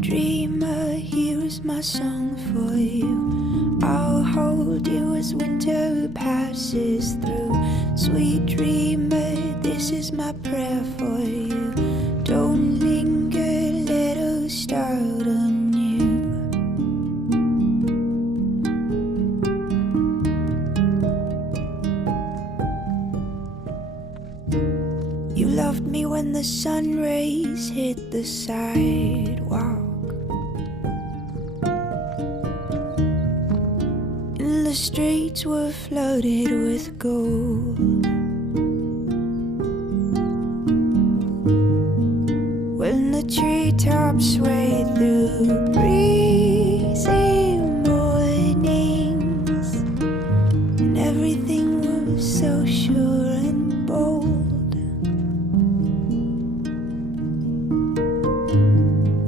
Spring dreamer, here is my song for you. I'll hold you as winter passes through. Sweet dreamer, this is my prayer for you. Don't linger, let us start anew. You loved me when the sun rays hit the sidewalk, and the streets were flooded with gold. When the treetops swayed through breezy mornings, and everything was so sure and bold.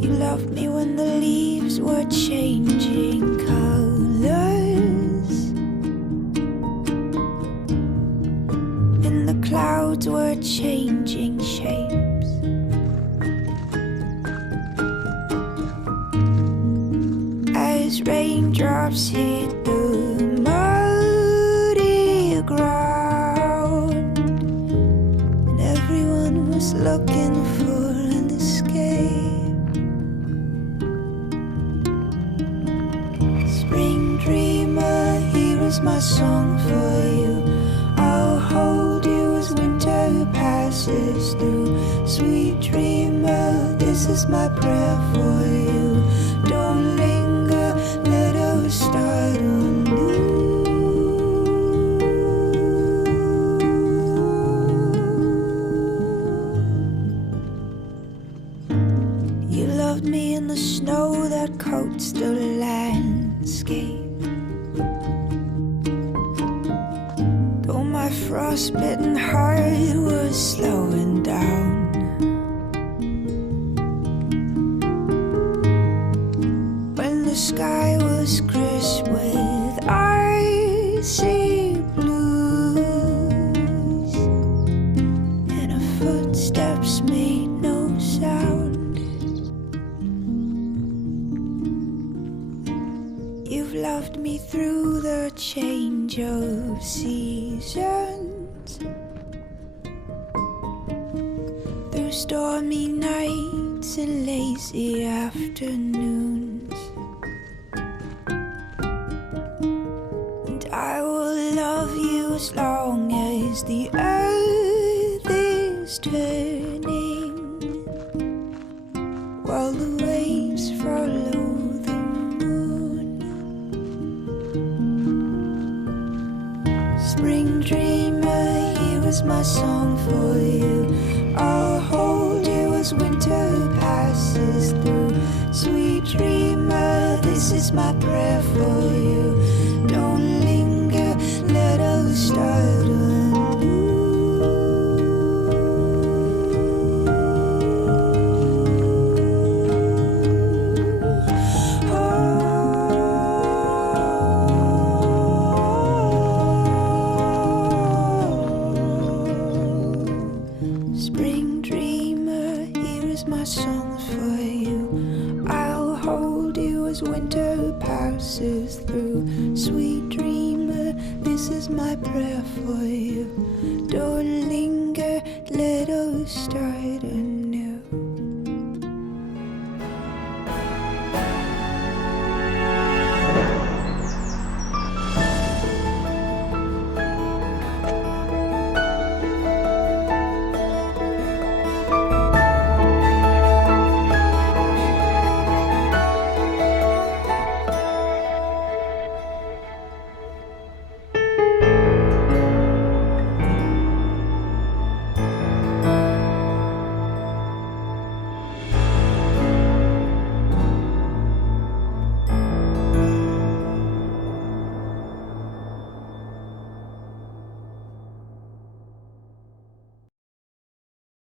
You loved me when the leaves were changing colors, and the clouds were changing shapes. As raindrops hit the muddy ground, and everyone was looking for an escape. Spring dreamer, here is my song for you. I'll hold you as winter passes through. Sweet dreamer, this is my prayer for you. Don't linger, let us start anew. You loved me in the snow that coats the landscape. Though my frostbitten heart was slowing down, when the sky was crisp with icy blues, and our footsteps made no sound. You've loved me through the change of seasons, through stormy nights and lazy afternoons. And I will love you as long as the earth is turning, while the waves follow the moon. Spring dreamer, here is my song for you. I'll hold you as winter passes through. Sweet dreamer, this is my prayer for you. Don't linger, let us start anew. Spring dreamer, here is my song for you. I'll hold you as winter passes through. Sweet dreamer, this is my prayer for you. Don't linger, let us start anew.